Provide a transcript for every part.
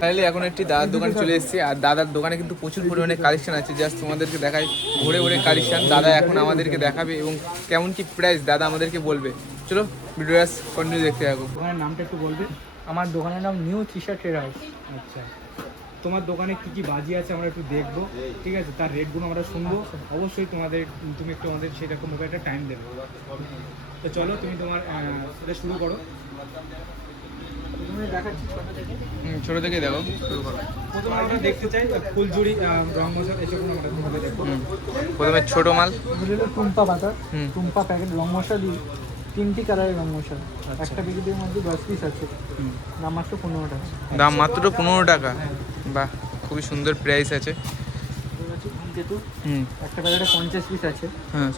Finally এখন একটি দাদার দোকানে চলে এসেছি। আর দাদার দোকানে কিন্তু প্রচুর পরিমাণে কালেকশন আছে। জাস্ট তোমাদেরকে দেখাই ঘুরে ঘুরে কালেকশন দাদা এখন আমাদেরকে দেখাবে এবং কেমন কি প্রাইস দাদা আমাদেরকে বলবে। চলো ভিডিও কন্টিনিউ দেখতে থাকো। দোকানের নামটা একটু বলবে? আমার দোকানের নাম নিউ ট্রেড হাউস আচ্ছা। তোমার দোকানে কি কি বাজি আছে আমরা একটু দেখব ঠিক আছে? তার রেটগুলো আমরা শুনব। অবশ্যই তোমাদের তুমি একটু আমাদের সেরকম একটা টাইম দেবে। তো চলো তুমি তোমার এটা শুরু করো। ছোট থেকে হুম, ছোট থেকে দেখো প্রথমে আমরা দেখতে চাই ফুলঝুরি রং মশলা এসব আমরা তোমাদের দেখব। প্রথমে ছোট মাল। টুম্পা পাতা হুম। টুম্পা প্যাকেট রং মশলা দিই তিনটি কালারের রং মশলা। আচ্ছা। একটা প্যাকেটের মধ্যে দশ পিস আছে। দাম মাত্র পনেরো টাকা। দাম মাত্র পনেরো টাকা। বাহ খুবই সুন্দর প্রাইস আছে। হুম। একটা প্যাকেটে পঞ্চাশ পিস আছে। হ্যাঁ।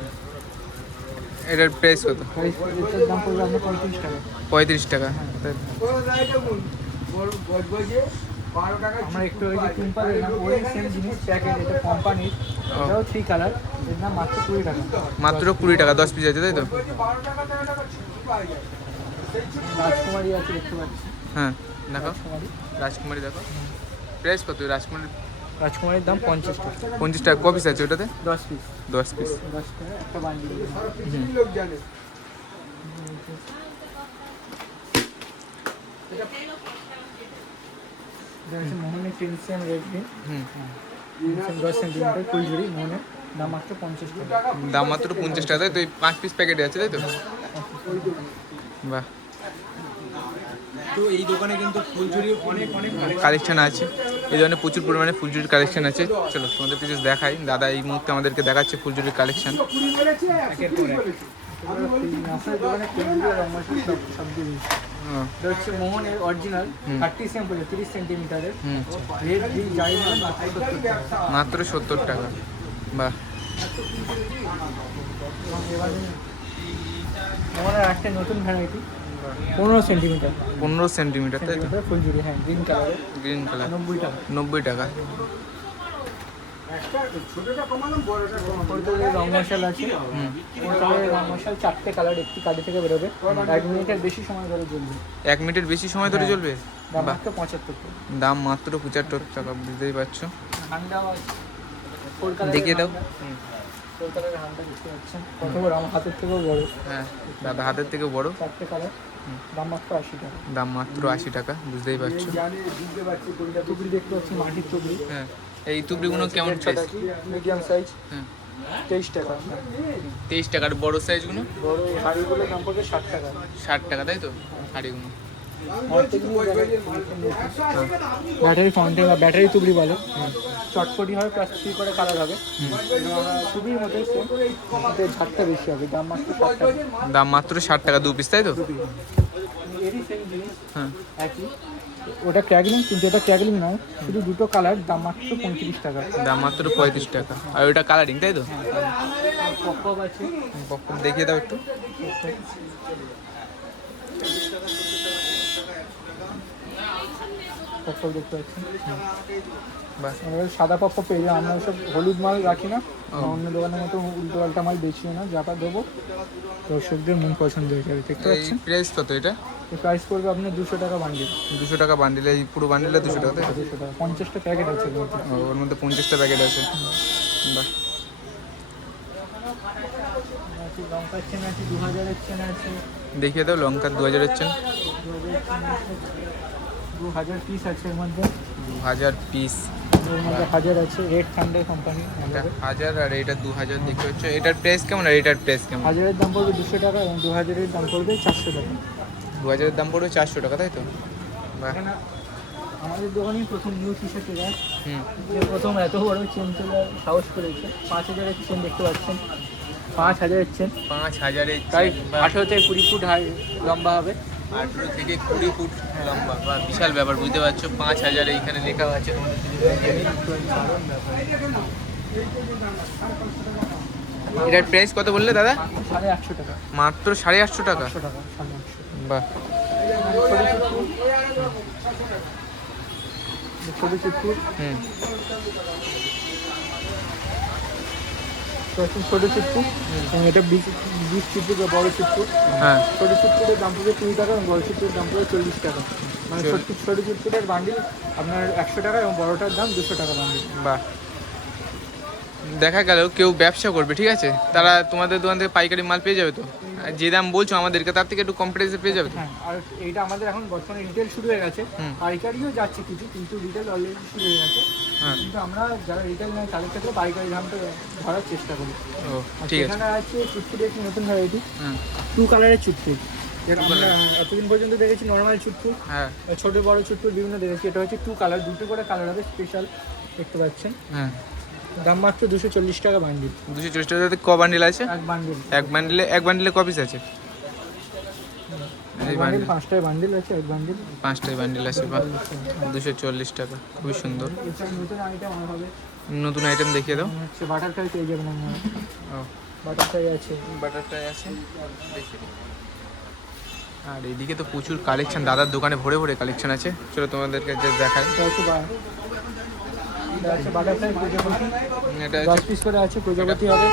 এটার প্রাইস কত? পঁয়ত্রিশ টাকা। টাকা। আমরা একটু ওই যে টুম্পা ওই সেম জিনিস প্যাকেট এটা কোম্পানির এটাও থ্রি কালারের দাম মাত্র কুড়ি টাকা। মাত্র কুড়ি টাকা দশ পিস আছে তাই তো? রাজকুমারী আছে দেখতে পাচ্ছি। হ্যাঁ দেখো রাজকুমারী। দেখো প্রাইস কত? রাজকুমারী রাজকুমারীর দাম পঞ্চাশ টাকা। পঞ্চাশ টাকা। ক পিস আছে ওটাতে? দশ পিস দশ পিস মোহনের টেনশন রেড হুম। দশ সেন্টিমিটার ফুলঝুরি মোহনের। দাম মাত্র পঞ্চাশ টাকা। দাম মাত্র পঞ্চাশ টাকা। তাই তো পাঁচ পিস প্যাকেটে আছে তাই তো? বাহ। তো এই দোকানে কিন্তু ফুলঝুরির অনেক অনেক কালেকশন আছে। এই ধরনের প্রচুর পরিমাণে ফুলঝুরির কালেকশন আছে। চলো তোমাদের কিছু দেখাই। দাদা এই মুহূর্তে আমাদেরকে দেখাচ্ছে ফুলঝুরির কালেকশন। একের পর এক। হচ্ছে মোহনের অরিজিনাল থার্টি সেম পড়ে তিরিশ সেন্টিমিটারের যাই মাত্র সত্তর টাকা। বাহ। এবারে একটা নতুন ভ্যারাইটি পনেরো সেন্টিমিটার। পনেরো সেন্টিমিটার তাই তো? ফুলঝুরি হ্যাঁ গ্রিন কালারের গ্রিন কালার নব্বই টাকা। নব্বই টাকা। রং মশাল আছে। রং মশাল চারটে কালার একটি কালি থেকে বেরোবে। এক মিনিটের বেশি সময় ধরে জ্বলবে। এক মিনিটের বেশি সময় ধরে চলবে দাম মাত্র পঁচাত্তর টাকা। দাম মাত্র পঁচাত্তর টাকা বুঝতেই পারছ? দেখিয়ে দাও। হান্ডা। হান্ডা দেখতে পাচ্ছেন। কত বড় আমার হাতের থেকেও বড়। হ্যাঁ দাদা হাতের থেকে বড়। চারটে কালার দাম মাত্র আশি টাকা। দাম মাত্র আশি টাকা বুঝতেই পারছ। টুকরি দেখতে পাচ্ছি মাটির টুকরি। হ্যাঁ এই তুবড়িগুলো কেমন সাইজ মিডিয়াম সাইজ হ্যাঁ। তেইশ টাকা। তেইশ টাকার বড় সাইজগুলো বড় হাড়িগুলোর দাম পড়বে ষাট টাকা। ষাট টাকা তাই তো? হাঁড়িগুলো ব্যাটারি ফাউন্টেন বা ব্যাটারি টুকরি বলে। চটপটি হবে প্লাস থ্রি করে কালার হবে। সেম কিন্তু ঝাড়টা বেশি হবে দাম মাত্র দাম মাত্র ষাট টাকা দু পিস তাই তো? হ্যাঁ। একই। ওটা ক্র্যাগলিং কিন্তু এটা ক্র্যাগলিং নয় শুধু দুটো কালার দাম মাত্র পঁয়ত্রিশ টাকা। দাম মাত্র পঁয়ত্রিশ টাকা। আর ওইটা কালারিং তাই তো? পপকপ আছে। পপকর্ন দেখিয়ে দাও একটু। পপকপ দেখতে পাচ্ছেন বাহ। সাদা পপকপ পেয়ে যাই। আমরা সব হলুদ মাল রাখি না। অন্য দোকানের মতো উল্টো পাল্টা মাল বেচিও না। যাটা দেবো। দর্শকদের মন পছন্দ হয়ে যাবে। দেখতে পাচ্ছেন? প্রাইস কত এটা? প্রাইস পড়বে আপনার দুশো টাকা বান্ডিল দুশো টাকা বান্ডিল এই পুরো বান্ডিলটা দুশো টাকা দুশো টাকা। পঞ্চাশটা প্যাকেট আছে ওর মধ্যে পঞ্চাশটা প্যাকেট আছে। বাহ। দেখিয়ে দাও লঙ্কার দু হাজারের চেন দু হাজার পিস আছে এর মধ্যে। দু হাজার পিস এর মধ্যে হাজার আছে রেড থান্ডার কোম্পানি হাজার আর এটা দু হাজার দেখতে পাচ্ছ এটার প্রাইস কেমন আর এটার প্রাইস কেমন? হাজারের দাম পড়বে দুশো টাকা এবং দু হাজারের দাম পড়বে চারশো টাকা। দু হাজারের দাম পড়বে চারশো টাকা তাই তো? আমাদের দোকানেই প্রথম নিউ টি শার্ট হুম। যে প্রথম এত বড় চেন চলে সাহস করেছে। পাঁচ হাজারের চেন দেখতে পাচ্ছেন। পাঁচ হাজারের চেন পাঁচ হাজারের প্রায় আঠেরো থেকে কুড়ি ফুট হাই লম্বা হবে। আঠেরো থেকে কুড়ি ফুট লম্বা বা বিশাল ব্যাপার, বুঝতে পারছ? পাঁচ হাজার এইখানে লেখা আছে। এটার প্রাইস কত বললে দাদা? সাড়ে আটশো টাকা মাত্র সাড়ে আটশো টাকা। বাহ। হুম। হচ্ছে ছোটো এবং এটা বিগ বিগ চিটকুট বা বড়ো চিটকুট হ্যাঁ। ছোটো চিটকুটের দাম পড়বে কুড়ি টাকা এবং বড়ো চিটকুটের দাম পড়বে চল্লিশ টাকা। মানে ছোট্ট ছোটো চিটকুটের বান্ডিল আপনার একশো টাকা এবং বড়োটার দাম দুশো টাকা বান্ডিল। বাহ। দেখা গেল কেউ ব্যবসা করবে ঠিক আছে? তারা তোমাদের দোকান থেকে পাইকারি মাল পেয়ে যাবে তো? যে দাম বলছো আমাদেরকে তার থেকে একটু কম প্রাইসে পেয়ে যাবে হ্যাঁ আর এইটা আমাদের এখন বর্তমানে রিটেল শুরু হয়ে গেছে। পাইকারিও যাচ্ছে কিছু কিন্তু রিটেল অলরেডি শুরু হয়ে গেছে। কিন্তু আমরা যারা রিটেল নেয় তাদের ক্ষেত্রে পাইকারি দামটা ধরার চেষ্টা করি। ঠিক আছে। চুটকুটি একটি নতুন ভ্যারাইটি টু কালারের চুটকুট যেটা আমরা এতদিন পর্যন্ত দেখেছি নর্মাল চুটকুট হ্যাঁ। ছোট বড় চুটকুট বিভিন্ন দেখেছি। এটা হচ্ছে টু কালার দুটো করে কালার হবে স্পেশাল দেখতে পাচ্ছেন। হ্যাঁ। দাম মাত্র দুশো চল্লিশ টাকা বান্ডিল দুশো চল্লিশ টাকাতে ক বান্ডিল আছে? এক বান্ডিল এক বান্ডিলে এক বান্ডিলে ক পিস আছে? বান্ডিল? বান্ডিল পাঁচটায় বান্ডিল আছে এক বান্ডিল। বান্ডিল আছে বা দুশো চল্লিশ টাকা খুবই সুন্দর। নতুন আইটেম দেখিয়ে দাও। হচ্ছে বাটারফ্লাই পেয়ে যাবেন ও। বাটারফ্লাই আছে। বাটারফ্লাই আছে? দেখিয়ে আর এইদিকে তো প্রচুর কালেকশন দাদার দোকানে ভরে ভরে কালেকশন আছে। চলো তোমাদেরকে যে দেখাই। এটা হচ্ছে বা- এটা আছে প্রজাপতি। এটা দশ হচ্ছে পিস করে আছে প্রজাপতি হবে।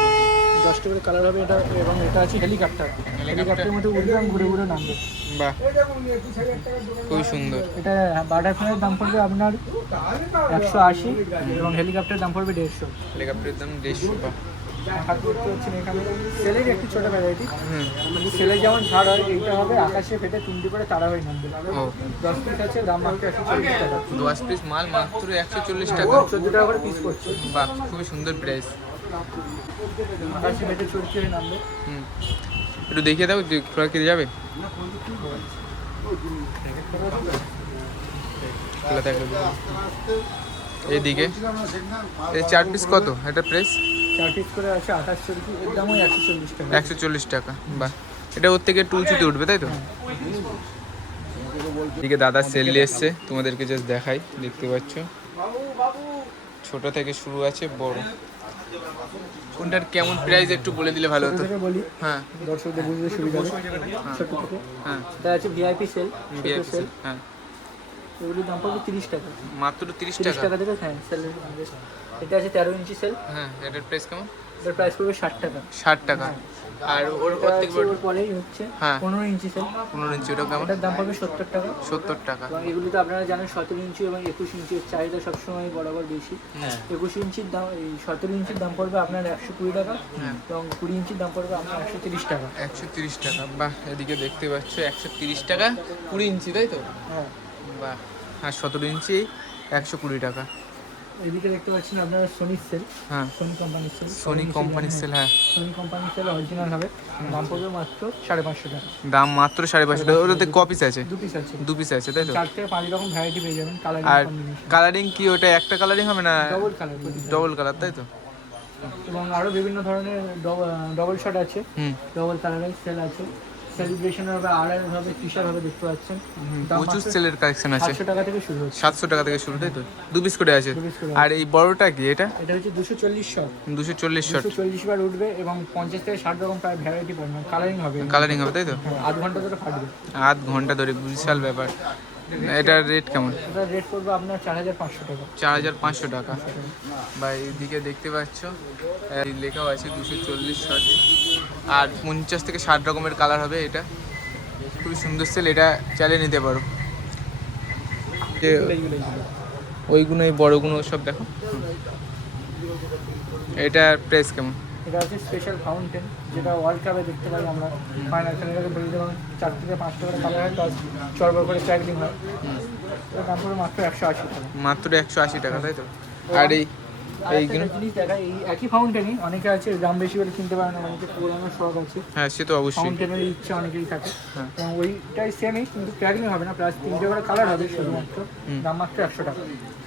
দশটা করে কালার হবে এটা এবং এটা আছে হেলিকপ্টার হেলিকপ্টারের মধ্যে উড়বে ঘুরে ঘুরে নামবে। বাহ খুবই সুন্দর। এটা বাটারফ্লাইয়ের দাম পড়বে আপনার একশো আশি এবং হেলিকপ্টারের দাম পড়বে দেড়শো। হেলিকপ্টারের দাম দেড়শো বা হাত না এখানে। সেলের একটি ছোটো ভ্যারাইটি সেলে যেমন ছাড় হয় এইটা হবে আকাশে ফেটে তিনটি করে তারা হয়ে নামবে। দশ পিস আছে দাম মাত্র একশো চল্লিশ টাকা। দশ পিস মাল মাত্র একশো চল্লিশ টাকা। চোদ্দ টাকা করে পিস করছে বাহ খুবই সুন্দর প্রাইস একটু দেখিয়ে দাও খোলা কেটে যাবে? খোলা থাকলে এইদিকে। এই চার পিস কত? এটা প্রাইস চার পিস করে আছে আঠাশ চল্লিশ এর দামও একশো চল্লিশ টাকা। একশো চল্লিশ টাকা বাহ। এটা ওর থেকে একটু উঁচুতে উঠবে তাই তো? এদিকে দাদা সেল এসছে তোমাদেরকে জাস্ট দেখাই দেখতে পাচ্ছ? ছোট থেকে শুরু আছে বড়। কোনটার কেমন প্রাইস একটু বলে দিলে ভালো হতো? বলি হ্যাঁ। দর্শকদের বুঝতে সুবিধা হবে। ছোট হ্যাঁ। এটা আছে ভিআইপি সেল ভিআইপি সেল হ্যাঁ। এগুলোর দাম পড়বে তিরিশ টাকা। মাত্র তিরিশ টাকা? টাকা থেকে হ্যাঁ সেল এটা আছে তেরো ইঞ্চি সেল হ্যাঁ এটার প্রাইস কেমন? এটার প্রাইস পড়বে ষাট টাকা। ষাট টাকা। আর ওর ওর থেকে আছে পরেই হচ্ছে হ্যাঁ। পনেরো ইঞ্চি সেল পনেরো ইঞ্চি ওটা কেমন? এটার দাম পড়বে সত্তর টাকা। সত্তর টাকা। এবং এগুলি তো আপনারা জানেন সতেরো ইঞ্চি এবং একুশ ইঞ্চির চাহিদা সবসময় বরাবর বেশি। হ্যাঁ। একুশ ইঞ্চির দাম এই সতেরো ইঞ্চির দাম পড়বে আপনার একশো কুড়ি টাকা হ্যাঁ। এবং কুড়ি ইঞ্চির দাম পড়বে আপনার একশো তিরিশ টাকা। একশো তিরিশ টাকা। বাহ এদিকে দেখতে পাচ্ছ একশো তিরিশ টাকা কুড়ি ইঞ্চি তাই তো? হ্যাঁ। বাহ আর সতেরো ইঞ্চি একশো কুড়ি টাকা। এদিকে দেখতে পাচ্ছেন আপনারা সোনির সেল হ্যাঁ। সোনি কোম্পানির সেল সোনি কোম্পানির সেল হ্যাঁ। সোনি কোম্পানির সেল অরিজিনাল হবে। দাম পড়বে মাত্র সাড়ে পাঁচশো টাকা। দাম মাত্র সাড়ে পাঁচশো টাকা। ওটাতে ক পিস আছে? দু পিস আছে। দু পিস আছে তাই তো? চার থেকে পাঁচ রকম ভ্যারাইটি পেয়ে যাবেন কালার আর কালারিং কি ওটা একটা কালারিং হবে না ডবল কালার ডবল কালার তাই তো? এবং আরও বিভিন্ন ধরনের ডবল শট আছে। ডবল কালারের সেল আছে। সেলিব্রেশন হবে আড়াই হবে টিশার হবে দেখতে পাচ্ছেন। প্রচুর সেলের কালেকশন আছে। সাতশো টাকা থেকে শুরু হচ্ছে। সাতশো টাকা থেকে শুরু তাই তো? দু পিস করে আছে। আর এই বড়টা কি এটা? এটা হচ্ছে দুশো চল্লিশ শট দুশো চল্লিশ শট দুশো চল্লিশ বার উঠবে এবং পঞ্চাশ থেকে ষাট রকম প্রায় ভ্যারাইটি পাবেন। কালারিং হবে। কালারিং হবে তাই তো? আধ ঘণ্টা ধরে ফাটবে। আধ ঘণ্টা ধরে বিশাল ব্যাপার। এটার রেট কেমন? এটা রেট পড়বে আপনার চার হাজার পাঁচশো টাকা। চার হাজার পাঁচশো টাকা। বা এইদিকে দেখতে পাচ্ছ এই লেখাও আছে দুশো চল্লিশ শট আর পঞ্চাশ থেকে ষাট রকমের কালার হবে এটা। খুবই সুন্দর সেল এটা চালিয়ে নিতে পারো। ওইগুলো এই বড়গুলো সব দেখো। এটার প্রাইস কেমন? এটা হচ্ছে স্পেশাল ফাউন্টেন যেটা ওয়ার্ল্ড কাপে দেখতে পাই আমরা। ফাইনাল খেলাটাকে ধরে দেওয়া চার থেকে পাঁচটা করে কালার হয় প্লাস চরবার করে ট্র্যাকলিং হয়। দাম পড়বে মাত্র একশো আশি টাকা। মাত্র একশো আশি টাকা তাই তো? আর এই আর জিনিস দেখা এই একই ফাউন্টেনই অনেকে আছে দাম বেশি করে কিনতে পারে না অনেকে পুরানো শখ আছে। হ্যাঁ সে তো অবশ্যই। ফাউন্টেনের ইচ্ছা অনেকেই থাকে। হ্যাঁ। এবং ওইটাই সেমই কিন্তু হবে না প্লাস তিনটে করে কালার হবে শুধুমাত্র। দাম মাত্র একশো টাকা।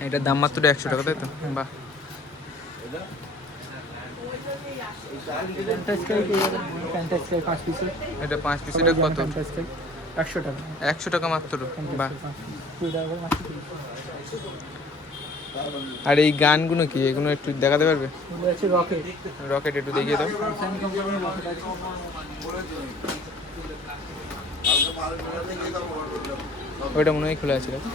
এটার দাম মাত্র একশো টাকা তাই তো? বাহ ফ্যান্টাস্কাই পেয়ে যাবেন ফ্যান্টাস্কাই পাঁচ পিসের এটা পাঁচ পিস এটা কত? একশো টাকা। একশো টাকা মাত্র বাহ। আর এই গানগুলো কি? এগুলো একটু দেখাতে পারবে? রকেট একটু দেখিয়ে দাও। ওইটা মনে হয় খোলা আছে দেখো।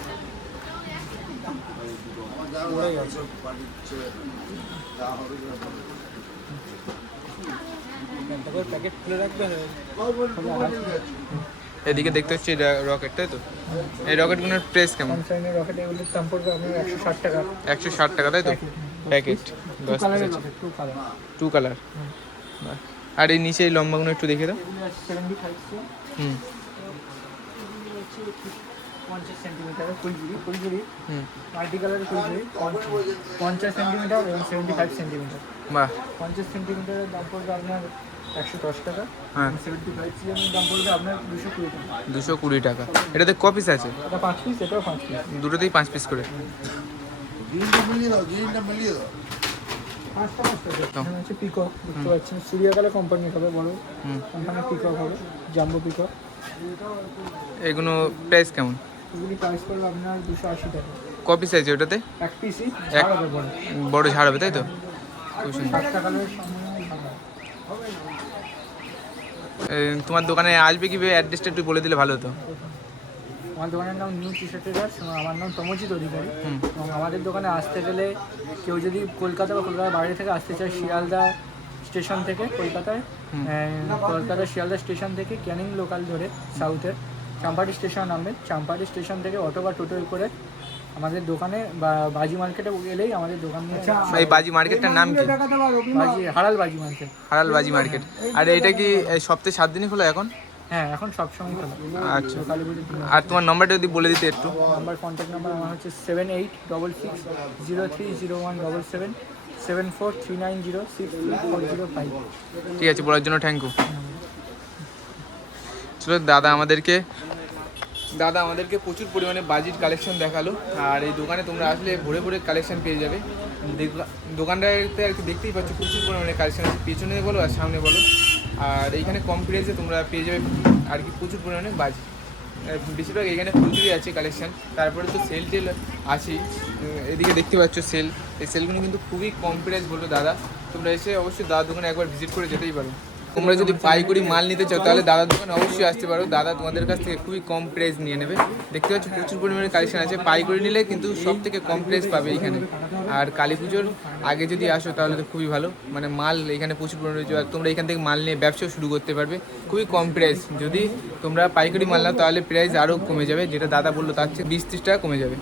প্যাকেট খুলে রাখবে এদিকে দেখতে হচ্ছে এটা রকেট তাই তো? এই রকেটগুলোর প্রাইস কেমন? রকেট এগুলোর দাম পড়বে আপনার একশো ষাট টাকা। একশো ষাট টাকা তাই তো? প্যাকেট রকেট টু কালার আর এই নিচে এই লম্বাগুলো একটু দেখে দাও। হুম। পঞ্চাশ সেন্টিমিটার ফুল জুড়ি ফুল জুড়ি হুম। মাল্টি কালারের জুড়ি পঞ্চাশ সেন্টিমিটার এবং সেভেন্টি ফাইভ সেন্টিমিটার বাহ। পঞ্চাশ সেন্টিমিটারের দাম পড়বে আপনার একশো দশ টাকা। হ্যাঁ। সেভেন্টি ফাইভ সিএমের দাম পড়বে আপনার দুশো কুড়ি টাকা। দুশো কুড়ি টাকা। এটাতে ক পিস আছে? এটা পাঁচ পিস এটাও পাঁচ পিস দুটোতেই পাঁচ পিস করে। পাঁচটা পাঁচটা এখানে হচ্ছে পিকক সুরিয়াকালা কোম্পানির হবে বড়। পিকক হবে জাম্বো পিকক এগুলো প্রাইস কেমন? এগুলি প্রাইস পড়বে আপনার দুশো আশি টাকা। ক পিস আছে ওটাতে? এক পিসই এক- বড়। ঝাড় হবে তাই তো? খুব সুন্দর সাতটা কালারের সামনে ছাড় হবে। এ, তোমার দোকানে আসবে কি অ্যাড্রেসটা একটু বলে দিলে ভালো হতো। আমার দোকানের নাম নিউ টি শার্টের গাছ আমার নাম তমজিৎ অধিকারী। এবং আমাদের দোকানে আসতে গেলে কেউ যদি কলকাতা বা কলকাতার বাইরে থেকে আসতে চায় শিয়ালদা স্টেশন থেকে কলকাতায়। কলকাতা শিয়ালদা স্টেশন থেকে ক্যানিং লোকাল ধরে সাউথের চাম্পাটি স্টেশন নামবে। চাম্পাটি স্টেশন থেকে অটো বা টোটোয় করে আমাদের দোকানে বা বাজি মার্কেটে এলেই আমাদের দোকান নিয়ে এই বাজি মার্কেটটার নাম কি? বাজি হারাল বাজি মার্কেট। হারাল বাজি মার্কেট। আর এটা কি এই সপ্তাহে সাত দিনই খোলা এখন? হ্যাঁ এখন সবসময় খোলা। আচ্ছা। আর তোমার নম্বরটা যদি বলে দিতে একটু। নাম্বার কন্ট্যাক্ট নাম্বার আমার হচ্ছে seven eight double six zero three zero one double seven seven four three nine zero six three four zero five ঠিক আছে বলার জন্য থ্যাংক ইউ চলো দাদা আমাদেরকে দাদা, আমাদেরকে প্রচুর পরিমাণে বাজির কালেকশন দেখাল। আর এই দোকানে তোমরা আসলে ভরে ভরে কালেকশন পেয়ে যাবে। দোকানটাতে আর কি দেখতেই পাচ্ছ, প্রচুর পরিমাণে কালেকশন আছে। পেছনে বলো আর সামনে বলো। আর এইখানে কম প্রাইসে তোমরা পেয়ে যাবে আর কি প্রচুর পরিমাণে বাজি। বেশিরভাগ এখানে ফুলচুরি আছে কালেকশন তারপরে তো সেল টেল আছেই। এদিকে দেখতে পাচ্ছ সেল এই সেলগুলো কিন্তু খুবই কম প্রাইস বলল দাদা। তোমরা এসে অবশ্যই দাদা দোকানে একবার ভিজিট করে যেতেই পারো। তোমরা যদি পাইকারি মাল নিতে চাও, তাহলে দাদার দোকানে অবশ্যই আসতে পারো। দাদা তোমাদের কাছ থেকে খুবই কম প্রাইস নিয়ে নেবে। দেখতে পাচ্ছ, প্রচুর পরিমাণে কালেকশন আছে। পাইকারি নিলে কিন্তু সব থেকে কম প্রাইস পাবে এখানে। আর কালী পুজোর আগে যদি আসো, তাহলে তো খুবই ভালো। মানে মাল এখানে প্রচুর পরিমাণে রয়েছে। আর তোমরা এখান থেকে মাল নিয়ে ব্যবসাও শুরু করতে পারবে। খুবই কম প্রাইস যদি তোমরা পাইকারি মাল নাও, তাহলে প্রাইস আরও কমে যাবে। যেটা দাদা বলল, তার থেকে বিশ ত্রিশ টাকা কমে যাবে।